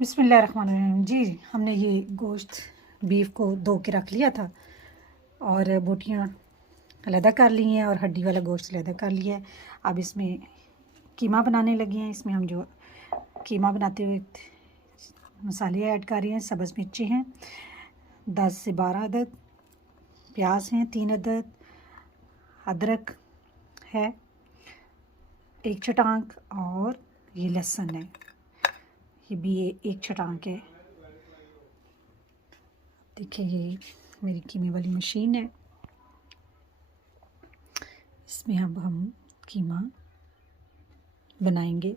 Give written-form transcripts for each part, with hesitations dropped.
बिस्मिल्लाहिर्रहमानिर्रहीम। जी, हमने ये गोश्त बीफ को धो के रख लिया था और बोटियाँ अलहदा कर ली हैं और हड्डी वाला गोश्त अलहदा कर लिया है। अब इसमें कीमा बनाने लगे हैं। इसमें हम जो कीमा बनाते हुए मसाले ऐड कर रहे हैं। सब्ज़ मिर्ची हैं 10 से 12 अदद, प्याज हैं 3 अदद, अदरक है 1 चटांक और ये लहसुन है, ये भी 1 चटांक है। देखिए ये मेरी कीमे वाली मशीन है। इसमें अब हम कीमा बनाएंगे।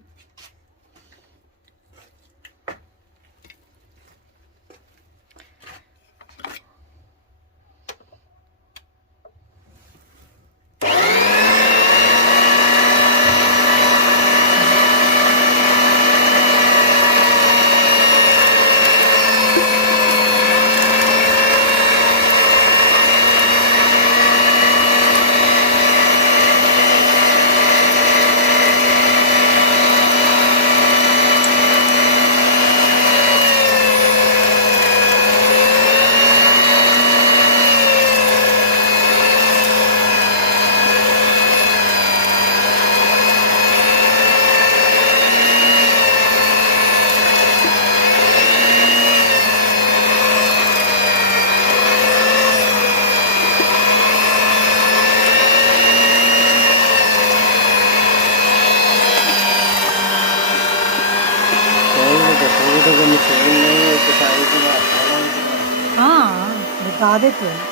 हाँ, बता देते हैं।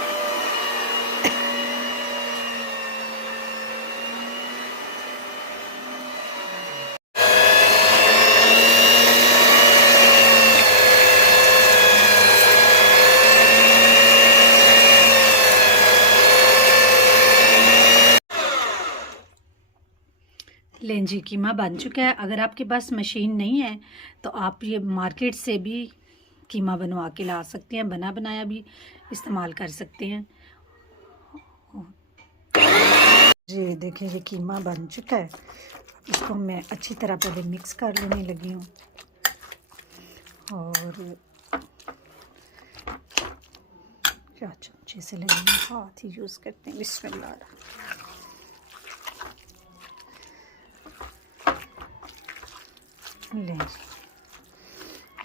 लें जी, कीमा बन चुका है। अगर आपके पास मशीन नहीं है तो आप ये मार्केट से भी कीमा बनवा के ला सकते हैं, बना बनाया भी इस्तेमाल कर सकते हैं। जी देखिए ये कीमा बन चुका है। इसको मैं अच्छी तरह पहले मिक्स कर लेने लगी हूँ और क्या चमचे से लेंगे, हाथ ही यूज़ करते हैं। बिस्मिल्लाह। लें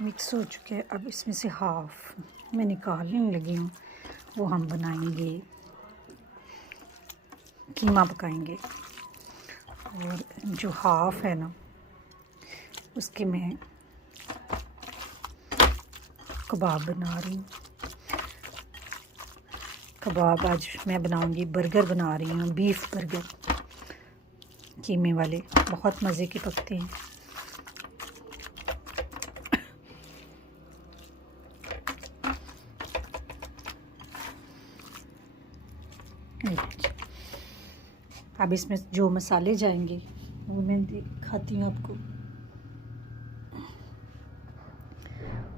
मिक्स हो चुके हैं। अब इसमें से हाफ मैं निकालने लगी हूँ, वो हम बनाएंगे, कीमा पकाएंगे। और जो हाफ है ना उसके मैं कबाब बना रही हूँ। कबाब आज मैं बनाऊंगी, बर्गर बना रही हूँ, बीफ बर्गर कीमे वाले, बहुत मज़े के पकते हैं। अब इसमें जो मसाले जाएंगे वो मैं दिखाती हूँ आपको।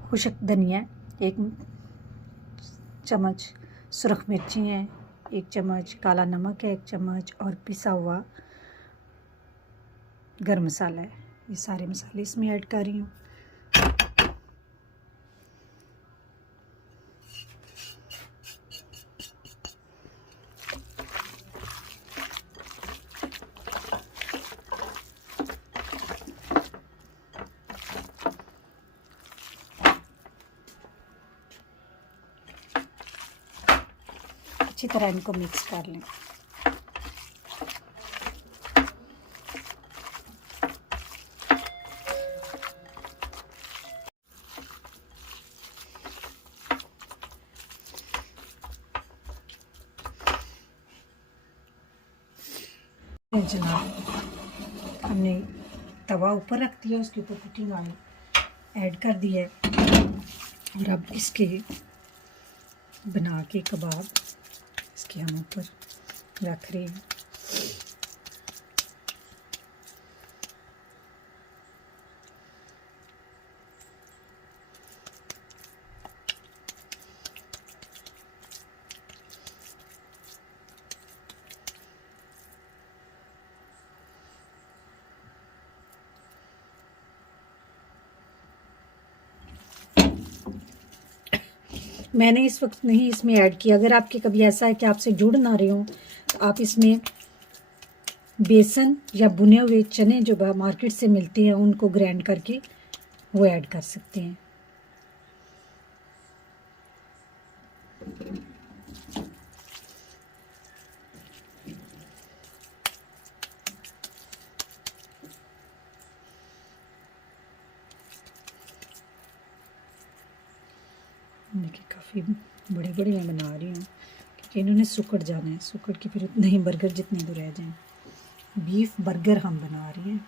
खुशक धनिया 1 चम्मच, सुरख मिर्ची है 1 चम्मच, काला नमक है 1 चम्मच और पिसा हुआ गरम मसाला है। ये सारे मसाले इसमें ऐड कर रही हूँ। अच्छी तरह इनको मिक्स कर लें। जनाब हमने तवा ऊपर रख दिया, उसके ऊपर कुकिंग ऑयल ऐड कर दिया है और अब इसके बना के कबाब इसके हम ऊपर रख रहे हैं। मैंने इस वक्त नहीं इसमें ऐड किया। अगर आपके कभी ऐसा है कि आपसे जुड़ ना रहे हो तो आप इसमें बेसन या भुने हुए चने जो मार्केट से मिलते हैं उनको ग्राइंड करके वो ऐड कर सकते हैं। देखिए काफ़ी बड़े बड़े मैं बना रही हूँ क्योंकि इन्होंने सुकड़ जाना है, सुकड़ के फिर उतने ही बर्गर जितने तो रह जाएं। बीफ बर्गर हम बना रही हैं।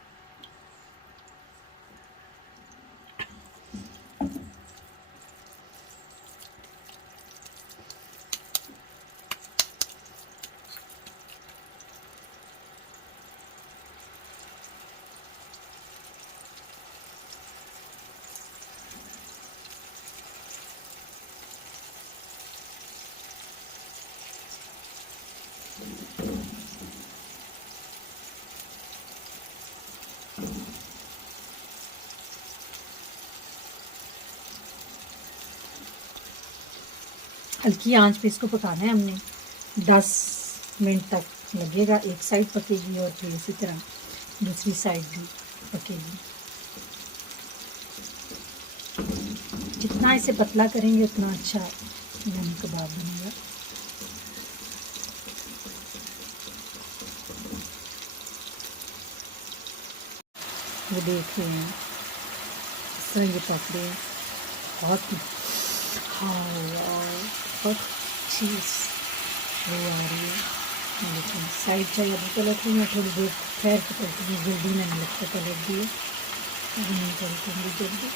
हल्की आंच पे इसको पकाना है हमने। 10 मिनट तक लगेगा। एक साइड पकेगी और फिर इसी तरह दूसरी साइड भी पकेगी। जितना इसे पतला करेंगे उतना अच्छा यानी कबाब बनेगा। वो देख रहे हैं इस तरह ये पक रहे हैं। बहुत बहुत चीज़ वो आ रही है। लेकिन साइड चाहिए अभी पलट रही है, थोड़ी देर ठहर के पलट रही है। जल्दी मैंने लगता पलट दिए, अभी नहीं पलटूँगी जल्दी।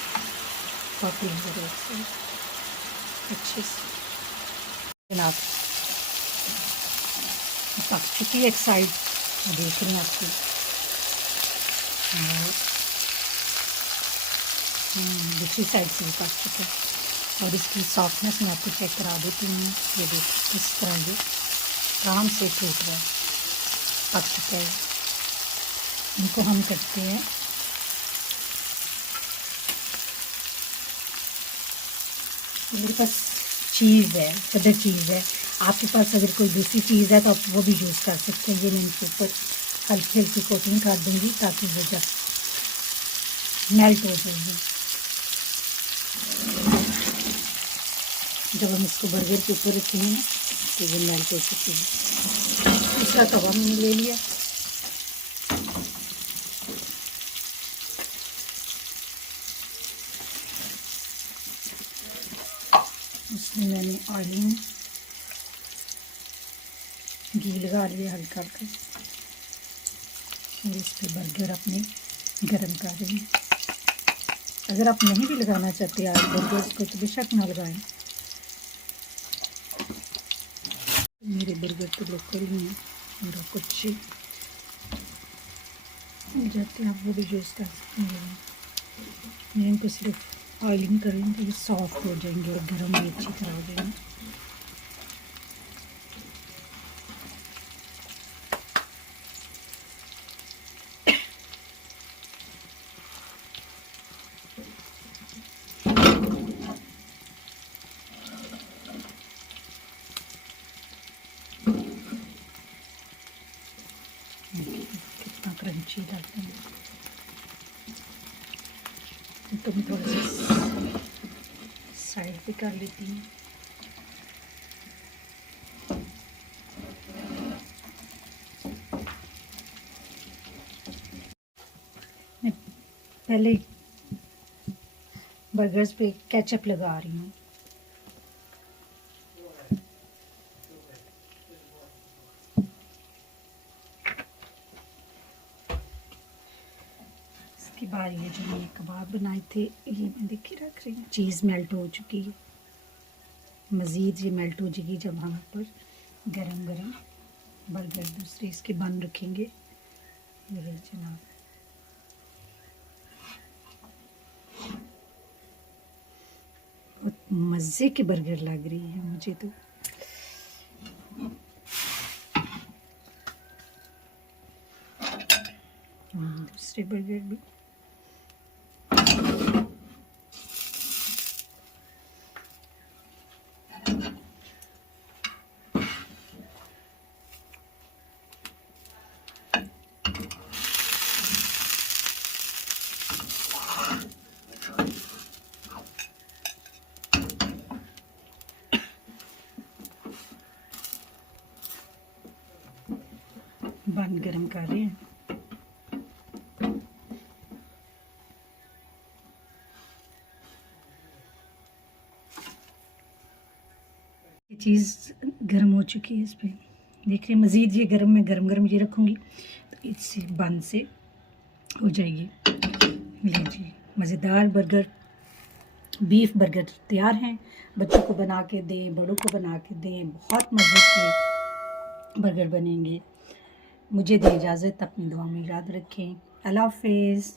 पक लेंगे एक साइड अच्छे से। जनाब पक चुकी है एक साइड, देख रही हैं आपकी। दूसरी साइड से भी पक चुका है। और इसकी सॉफ्टनेस मैं आपको चेक करा देती हूँ। ये देखिए इस तरह ये आराम से टूट रहा है, पक चुका है। इनको हम करते हैं मेरे पास चीज़ है, चदर चीज़ है। आपके पास अगर कोई दूसरी चीज़ है तो आप वो भी यूज़ कर सकते हैं। ये मैं इनके ऊपर हल्की हल्की कोटिंग कर दूँगी ताकि वो जब मेल्ट हो जाएगी। जब हम इसको बर्गर के ऊपर रखेंगे ना तो ये मेल्ट हो चुकी है। दूसरा तवा मैंने ले लिया। उसमें मैंने ऑयलिंग घी लगा लिया हल्का हल्का और इस पर बर्गर अपने गरम कर रही हूँ। अगर आप नहीं भी लगाना चाहते आज बर्गर्स को तो बेशक ना लगाएं। मेरे बर्गर तो लोकल ही हैं, मेरा कुछ जाते हैं आप वो भी यूज़ कर सकते हैं। मैं इनको सिर्फ ऑयलिंग करूँगी तो ये सॉफ्ट हो जाएंगे और गर्म भी अच्छी तरह हो जाएंगे। कितना क्रंची लगता है। तो मैं थोड़ा सा साइड पे कर लेती हूँ। मैं पहले बर्गर्स पे केचप लगा रही हूँ। इसके बाद ये जो मैंने कबाब बनाए थे ये मैं देखिए रख रही हूँ। चीज़ मेल्ट हो चुकी है। मज़ीद ये मेल्ट हो जाएगी जब हम पर गरम गरम बर्गर दूसरे इसके बन रखेंगे। ये जनाब बहुत मज़े के बर्गर लग रही है मुझे तो। दूसरे बर्गर भी पानी गर्म कर रहे हैं। ये चीज़ गर्म हो चुकी है, इस पर देख रहे हैं। मज़ीद ये गर्म, मैं गरम गरम ये रखूँगी तो इससे बंद से हो जाएगी। लीजिए, मज़ेदार बर्गर, बीफ बर्गर तैयार हैं। बच्चों को बना के दें, बड़ों को बना के दें, बहुत मज़े के बर्गर बनेंगे। मुझे दें इजाज़त, अपनी दुआ में याद रखें। अल्लाह हाफ़िज़।